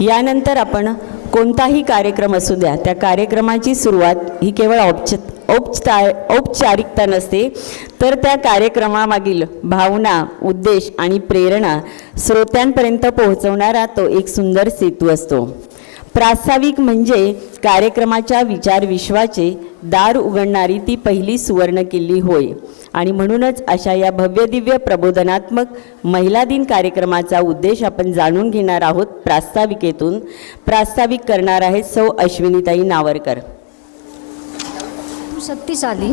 यानंतर आपण कोणताही कार्यक्रम असू द्या, त्या कार्यक्रमाची सुरुवात ही केवळ औपचारिकता नसते, तर त्या कार्यक्रमामागील भावना, उद्देश आणि प्रेरणा श्रोत्यांपर्यंत पोहोचवणारा तो एक सुंदर सेतू असतो. प्रास्ताविक म्हणजे कार्यक्रमाच्या विचारविश्वाचे दार उघडणारी ती पहिली सुवर्ण किल्ली होय. आणि म्हणूनच अशा या भव्यदिव्य प्रबोधनात्मक महिला दिन कार्यक्रमाचा उद्देश आपण जाणून घेणार आहोत. प्रास्ताविकेतून प्रास्ताविक करणार आहेत सौ अश्विनीताई नावरकर. शक्तिशाली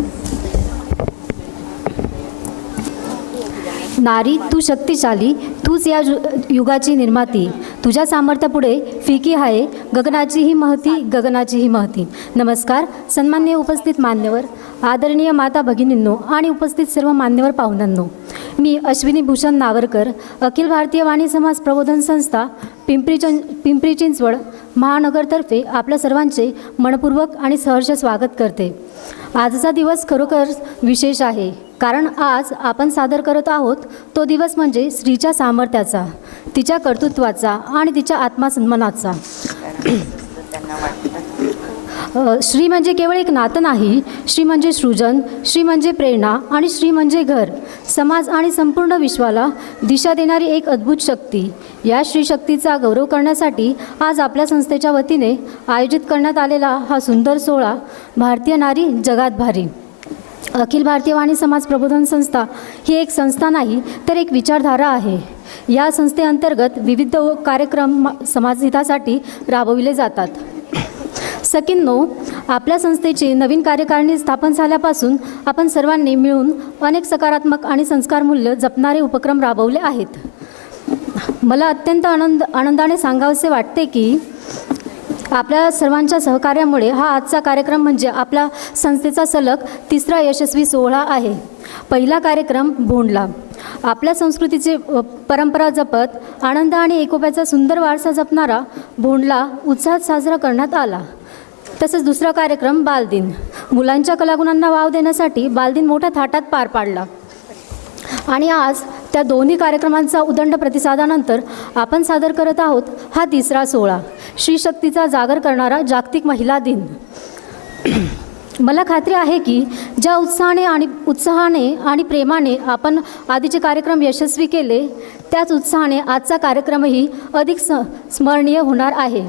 नारी, तू शक्तिशाली, तूच या युगाची निर्माती. तुझ्या सामर्थ्यापुढे फिकी आहे गगनाचीही महती, गगनाचीही महती. नमस्कार सन्माननीय उपस्थित मान्यवर, आदरणीय माता भगिनींनो आणि उपस्थित सर्व मान्यवर पाहुण्यांनो. मी अश्विनी भूषण नावरकर, अखिल भारतीय वाणी समाज प्रबोधन संस्था पिंपरी चिंचवड महानगरतर्फे आपल्या सर्वांचे मनपूर्वक आणि सहर्ष स्वागत करते. आजचा दिवस खरोखर विशेष आहे, कारण आज आपण सादर करत आहोत तो दिवस म्हणजे स्त्रीच्या सामर्थ्याचा, तिच्या कर्तृत्वाचा आणि तिच्या आत्मसन्मानाचा. श्री म्हणजे केवळ एक नातं नाही, श्री म्हणजे सृजन, श्री म्हणजे प्रेरणा आणि श्री म्हणजे घर, समाज आणि संपूर्ण विश्वाला दिशा देणारी एक अद्भुत शक्ती. या श्री शक्तीचा गौरव करण्यासाठी आज आपल्या संस्थेच्या वतीने आयोजित करण्यात आलेला हा सुंदर सोहळा भारतीय नारी जगात भारी. अखिल भारतीय वाणी समाज प्रबोधन संस्था ही एक संस्था नाही, तर एक विचारधारा आहे. या संस्थेअंतर्गत विविध कार्यक्रम समाजहितासाठी राबविले जातात. सखींनो, आपल्या संस्थेची नवीन कार्यकारिणी स्थापन झाल्यापासून आपण सर्वांनी मिळून अनेक सकारात्मक आणि संस्कारमूल्य जपणारे उपक्रम राबवले आहेत. मला अत्यंत आनंदाने सांगावेसे वाटते की आपल्या सर्वांच्या सहकार्यामुळे हा आजचा कार्यक्रम म्हणजे आपल्या संस्थेचा सलग तिसरा यशस्वी सोहळा आहे. पहिला कार्यक्रम भोंडला आपल्या संस्कृतीची परंपरा जपत आनंद आणि एकोप्याचा सुंदर वारसा जपणारा भोंडला उत्साहात साजरा करण्यात आला. तसंच दुसरा कार्यक्रम बालदिन, मुलांच्या कलागुणांना वाव देण्यासाठी बालदिन मोठ्या थाटात पार पाडला. आणि आज त्या दोन्ही कार्यक्रमांचा उदंड प्रतिसादानंतर आपण सादर करत आहोत हा तिसरा सोहळा, श्री शक्तीचा जागर करणारा जागतिक महिला दिन. मला खात्री आहे की ज्या उत्साहाने आणि प्रेमाने आपण आधीचे कार्यक्रम यशस्वी केले, त्याच उत्साहाने आजचा कार्यक्रमही अधिक स्मरणीय होणार आहे.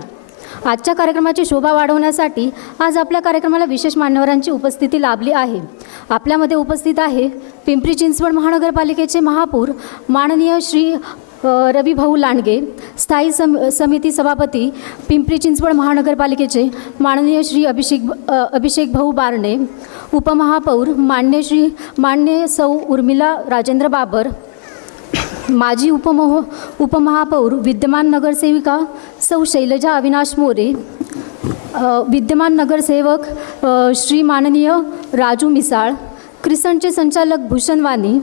आजच्या कार्यक्रमाची शोभा वाढवण्यासाठी आज आपल्या कार्यक्रमाला विशेष मान्यवरांची उपस्थिती लाभली आहे. आपल्यामध्ये उपस्थित आहे पिंपरी चिंचवड महानगरपालिकेचे महापौर माननीय श्री रविभाऊ लांडगे, स्थायी समिती सभापती पिंपरी चिंचवड महानगरपालिकेचे माननीय श्री अभिषेक भाऊ बारणे, उपमहापौर मान्य सौ उर्मिला राजेंद्र बाबर, माजी उपमहापौर विद्यमान नगरसेविका सौ शैलजा अविनाश मोरे, विद्यमान नगरसेवक श्री माननीय राजू मिसाळ, क्रिसंटचे संचालक भूषण वाणी,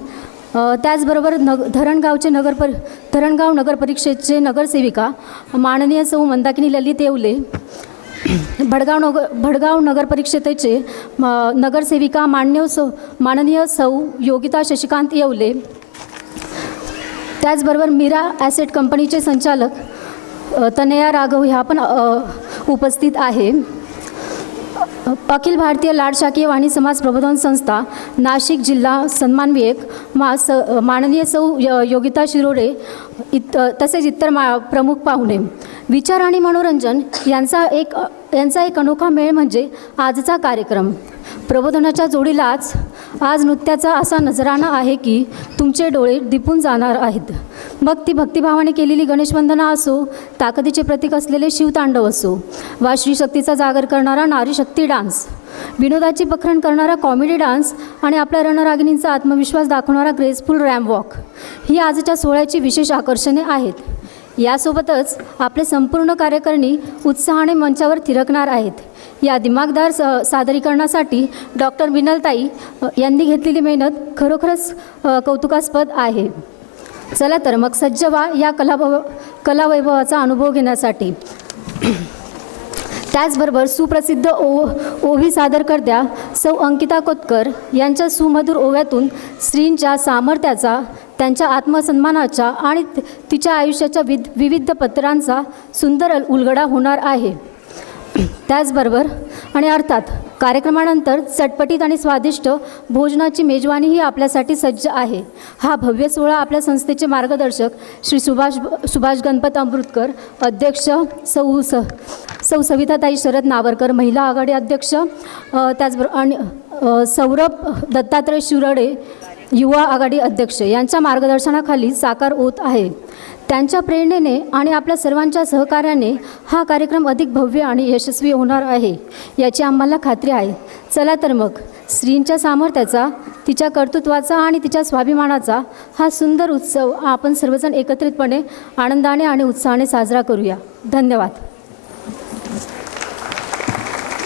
त्याचबरोबर धरणगाव नगरपरिषदेचे नगरसेविका माननीय सौ मंदाकिनी ललित येवले, भडगाव नगरपरिषदेचे नगरसेविका माननीय सौ योगिता शशिकांत येवले, त्याचबरोबर मीरा ॲसेट कंपनीचे संचालक तनया राघव ह्या पण उपस्थित आहे. अखिल भारतीय लाडशाकीय वाणी समाज प्रबोधन संस्था नाशिक जिल्हा सन्मानवियक माननीय सौ योगिता शिरोडे तसेच इतर प्रमुख पाहुणे. विचार आणि मनोरंजन यांचा एक अनोखा मेळ म्हणजे आजचा कार्यक्रम. प्रबोधनाच्या जोडीलाच आज नृत्याचा असा नजराणा आहे की तुमचे डोळे दिपून जाणार आहेत. मग ती भक्तिभावाने केलेली गणेशवंदना असो, ताकदीचे प्रतीक असलेले शिवतांडव असो, वा श्रीशक्तीचा जागर करणारा नारी शक्ती डान्स, विनोदाची बखरण करणारा कॉमेडी डान्स आणि आपल्या रणरागिणींचा आत्मविश्वास दाखवणारा ग्रेसफुल रॅम्प वॉक, ही आजच्या सोहळ्याची विशेष आकर्षणे आहेत. यासोबतच आपले संपूर्ण कार्यकारिणी उत्साहाने मंचावर थिरकणार आहेत. या दिमागदार सादरीकरणासाठी डॉक्टर विनलताई यांनी घेतलेली मेहनत खरोखरच कौतुकास्पद आहे. चला तर मग सज्ज व्हा या कलावैभवाचा अनुभव घेण्यासाठी. त्याचबरोबर सुप्रसिद्ध ओवी सादरकर्त्या सौ अंकिता कोतकर यांच्या सुमधुर ओव्यातून स्त्रींच्या सामर्थ्याचा, त्यांच्या आत्मसन्मानाच्या आणि तिच्या आयुष्याच्या विविध पत्रांचा सुंदर उलगडा होणार आहे. त्याचबरोबर आणि अर्थात कार्यक्रमानंतर चटपटीत आणि स्वादिष्ट भोजनाची मेजवानीही आपल्यासाठी सज्ज आहे. हा भव्य सोहळा आपल्या संस्थेचे मार्गदर्शक श्री सुभाष गणपत अमृतकर, अध्यक्ष सौ सविताताई शरद नावरकर, महिला आघाडी अध्यक्ष, त्याचबरोबर आणि सौरभ दत्तात्रय शिरडे, युवा आघाडी अध्यक्ष यांच्या मार्गदर्शनाखाली साकार होत आहे. त्यांच्या प्रेरणेने आणि आपल्या सर्वांच्या सहकार्याने हा कार्यक्रम अधिक भव्य आणि यशस्वी होणार आहे याची आम्हाला खात्री आहे. चला तर मग स्त्रींच्या सामर्थ्याचा, तिच्या कर्तृत्वाचा आणि तिच्या स्वाभिमानाचा हा सुंदर उत्सव आपण सर्वजण एकत्रितपणे आनंदाने आणि उत्साहाने साजरा करूया. धन्यवाद.